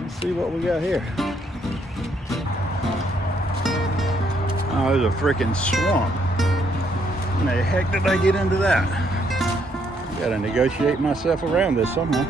Let's see what we got here. Oh, there's a freaking swamp. How the heck did I get into that? Gotta negotiate myself around this somehow.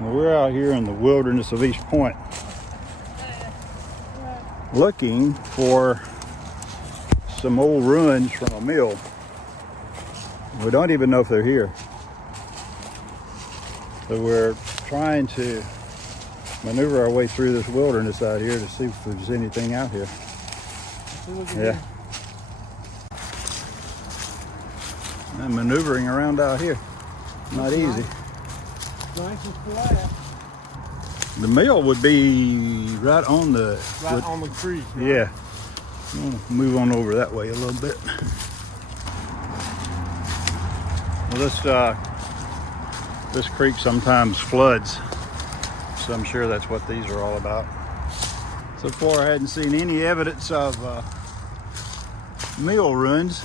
Well, we're out here in the wilderness of East Point looking for some old ruins from a mill. We don't even know if they're here. So we're trying to maneuver our way through this wilderness out here to see if there's anything out here. Yeah. And maneuvering around out here, not easy. Nice and flat. The mill would be right on the creek. Right? Yeah. We'll move on over that way a little bit. Well, this creek sometimes floods, so I'm sure that's what these are all about. So far, I hadn't seen any evidence of mill ruins.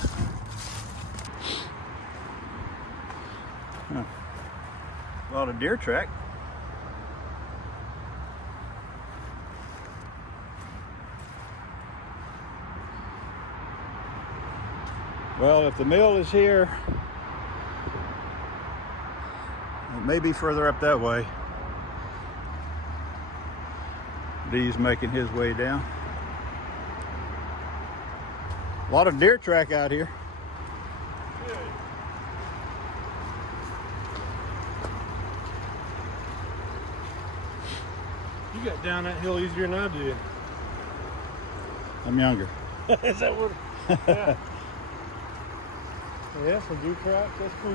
Huh. A lot of deer track. Well, if the mill is here, it may be further up that way. Dee's making his way down. A lot of deer track out here. Good. You got down that hill easier than I did. I'm younger. Is that what? Yeah. Yeah, some deer tracks, that's cool.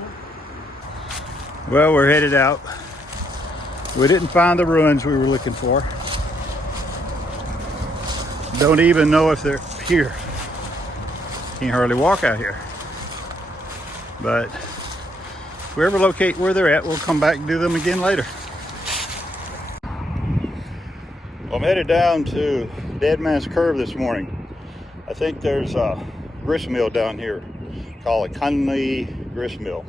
Well, we're headed out. We didn't find the ruins we were looking for. Don't even know if they're here. Can't hardly walk out here. But if we ever locate where they're at, we'll come back and do them again later. Well, I'm headed down to Dead Man's Curve this morning. I think there's a grist mill down here called a Connally Grist Mill.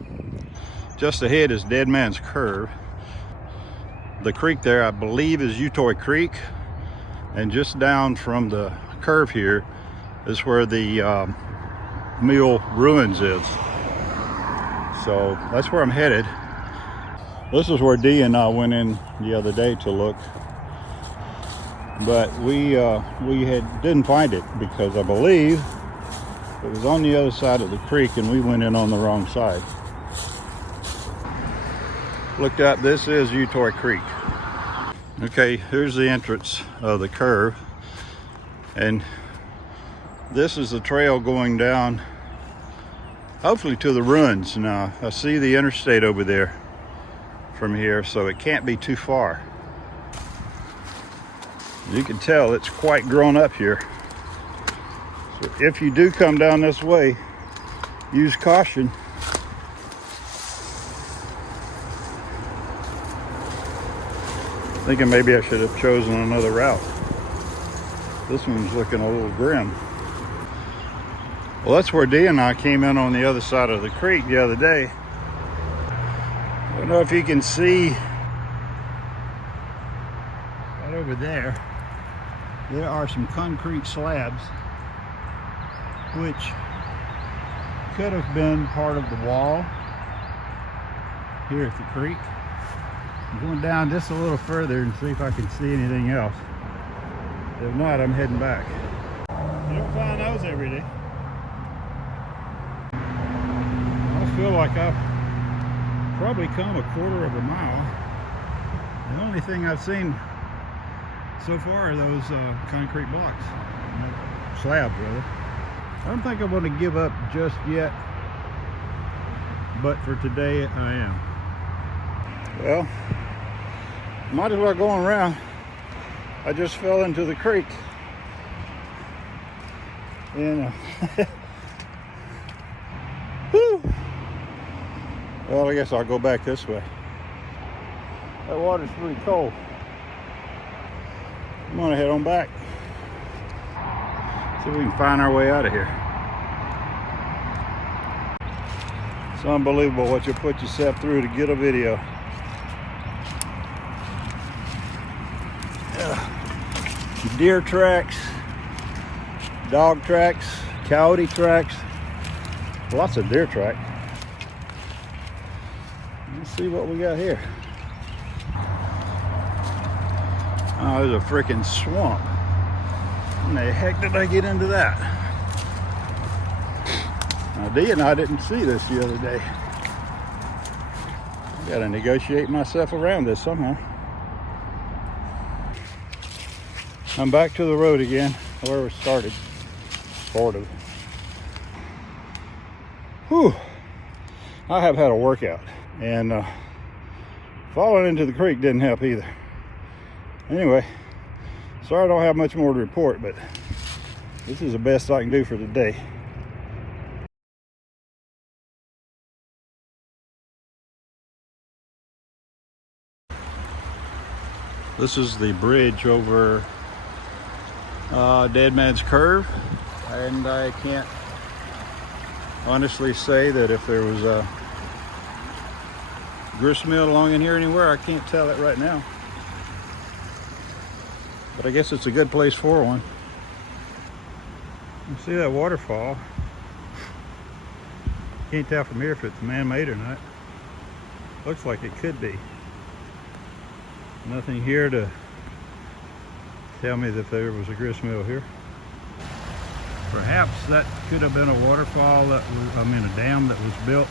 Just ahead is Dead Man's Curve. The creek there, I believe, is Utoy Creek. And just down from the curve here is where the mill ruins is. So that's where I'm headed. This is where Dee and I went in the other day to look. But we didn't find it because I believe it was on the other side of the creek and we went in on the wrong side. Looked up, this is Utoy Creek. Okay, here's the entrance of the curve. And this is the trail going down, hopefully to the ruins. Now, I see the interstate over there from here, so it can't be too far. You can tell it's quite grown up here. So if you do come down this way, use caution. Thinking maybe I should have chosen another route. This one's looking a little grim. Well, that's where Dee and I came in on the other side of the creek the other day. I don't know if you can see right over there. There are some concrete slabs which could have been part of the wall here at the creek. I'm going down just a little further and see if I can see anything else. If not, I'm heading back. You don't find those every day. I feel like I've probably come a quarter of a mile. The only thing I've seen so far are those concrete blocks. Slabs, rather. I don't think I'm going to give up just yet, but for today I am. Well, might as well go around. I just fell into the creek. And whew. Well, I guess I'll go back this way. That water's pretty cold. I'm gonna head on back. See if we can find our way out of here. It's unbelievable what you put yourself through to get a video. Deer tracks, dog tracks, coyote tracks, lots of deer tracks. Let's see what we got here. Oh, there's a freaking swamp. How the heck did I get into that? Now, Dee and I didn't see this the other day. I gotta negotiate myself around this somehow. I'm back to the road again, where we started, sort of. Whew, I have had a workout, and falling into the creek didn't help either. Anyway, sorry I don't have much more to report, but this is the best I can do for today. This is the bridge over Dead Man's Curve, and I can't honestly say that if there was a grist mill along in here anywhere. I can't tell it right now, but I guess it's a good place for one. You see that waterfall? Can't tell from here if it's man-made or not. Looks like it could be. Nothing here to tell me that there was a grist mill here. Perhaps that could have been a waterfall that was, a dam that was built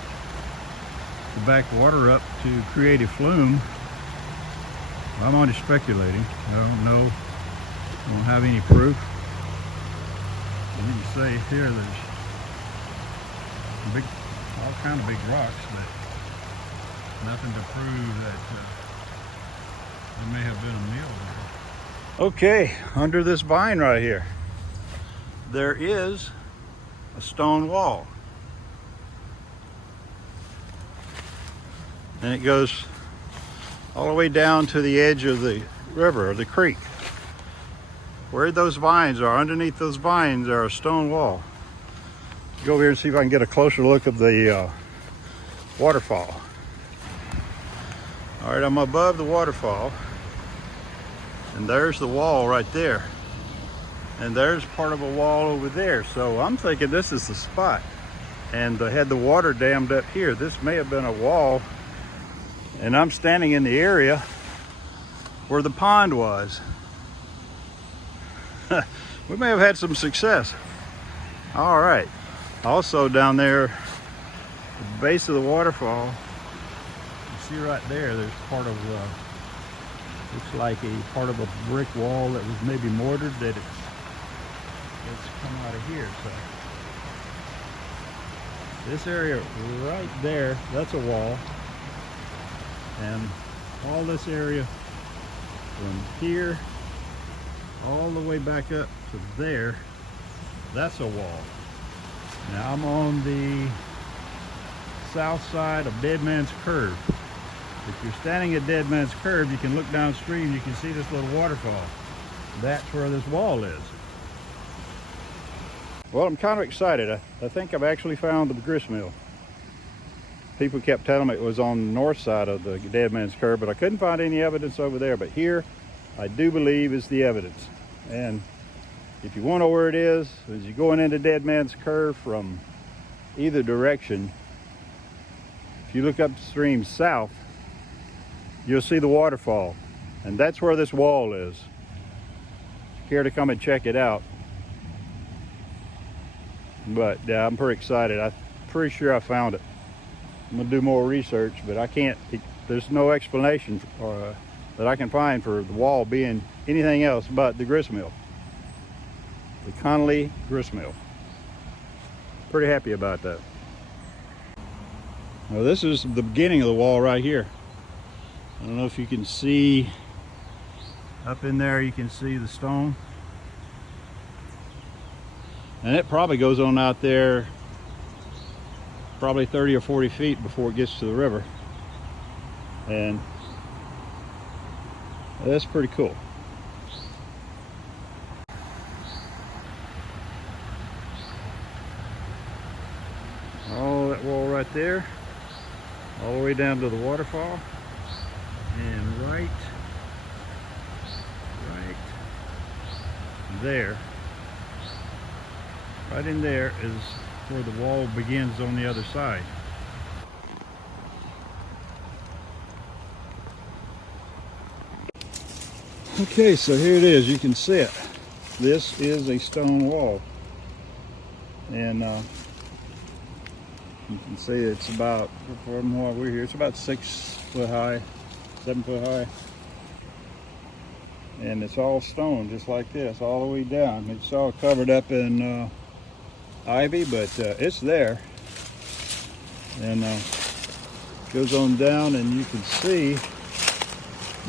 to back water up to create a flume. I'm only speculating. I don't know. I don't have any proof. You can say here there's all kind of big rocks, but nothing to prove that there may have been a mill there. Okay, under this vine right here, there is a stone wall. And it goes all the way down to the edge of the river or the creek. Where those vines are, underneath those vines are a stone wall. Go over here and see if I can get a closer look of the waterfall. All right, I'm above the waterfall, and there's the wall right there. And there's part of a wall over there. So I'm thinking this is the spot. And they had the water dammed up here. This may have been a wall. And I'm standing in the area where the pond was. We may have had some success. All right. Also down there, at the base of the waterfall, you see right there, there's part of, looks like a part of a brick wall that was maybe mortared, that it's come out of here. So this area right there, that's a wall. And all this area from here all the way back up to there, that's a wall. Now I'm on the south side of Dead Man's Curve. If you're standing at Dead Man's Curve, you can look downstream, you can see this little waterfall. That's where this wall is. Well, I'm kind of excited. I think I've actually found the grist mill. People kept telling me it was on the north side of the Dead Man's Curve, but I couldn't find any evidence over there. But here, I do believe is the evidence. And if you want to know where it is, as you're going into Dead Man's Curve from either direction, if you look upstream south, you'll see the waterfall. And that's where this wall is. If you care to come and check it out. But yeah, I'm pretty excited. I'm pretty sure I found it. I'm gonna do more research, but I can't, there's no explanation that I can find for the wall being anything else but the grist mill. The Connally Grist Mill. Pretty happy about that. Now this is the beginning of the wall right here. I don't know if you can see up in there, you can see the stone. And it probably goes on out there probably 30 or 40 feet before it gets to the river. And that's pretty cool. right there, all the way down to the waterfall, and right there, right in there is where the wall begins on the other side. Okay, so here it is. You can see it. This is a stone wall, and you can see it's about, from what we're here, it's about 6 foot high, 7 foot high, and it's all stone, just like this, all the way down. It's all covered up in ivy, but it's there, and goes on down, and you can see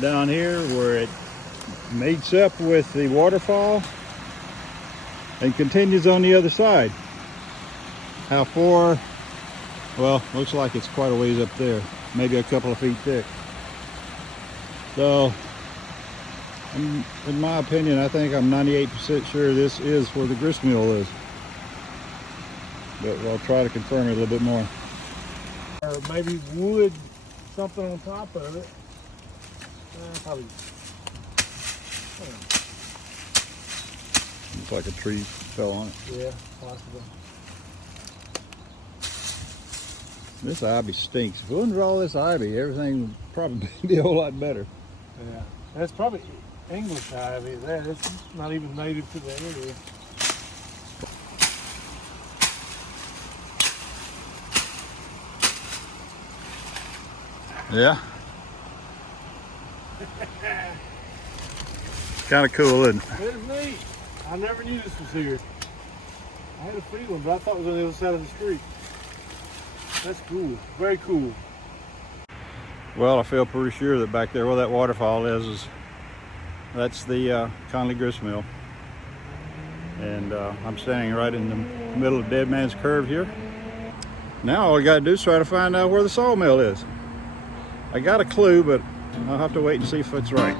down here where it meets up with the waterfall and continues on the other side. How far? Well, looks like it's quite a ways up there, maybe a couple of feet thick. So, in my opinion, I think I'm 98% sure this is where the grist mill is. But I'll try to confirm it a little bit more. Or maybe wood, something on top of it. Probably. Looks like a tree fell on it. Yeah, possible. This ivy stinks. If it wasn't for all this ivy, everything would probably be a whole lot better. Yeah, that's probably English ivy. It's not even native to the area. Yeah. Kind of cool, isn't it? It is neat. I never knew this was here. I had a feeling, but I thought it was on the other side of the street. That's cool. Very cool. Well, I feel pretty sure that back there where that waterfall is that's the Connally Grist Mill. And I'm standing right in the middle of Dead Man's Curve here. Now all I gotta do is try to find out where the sawmill is. I got a clue, but I'll have to wait and see if it's right.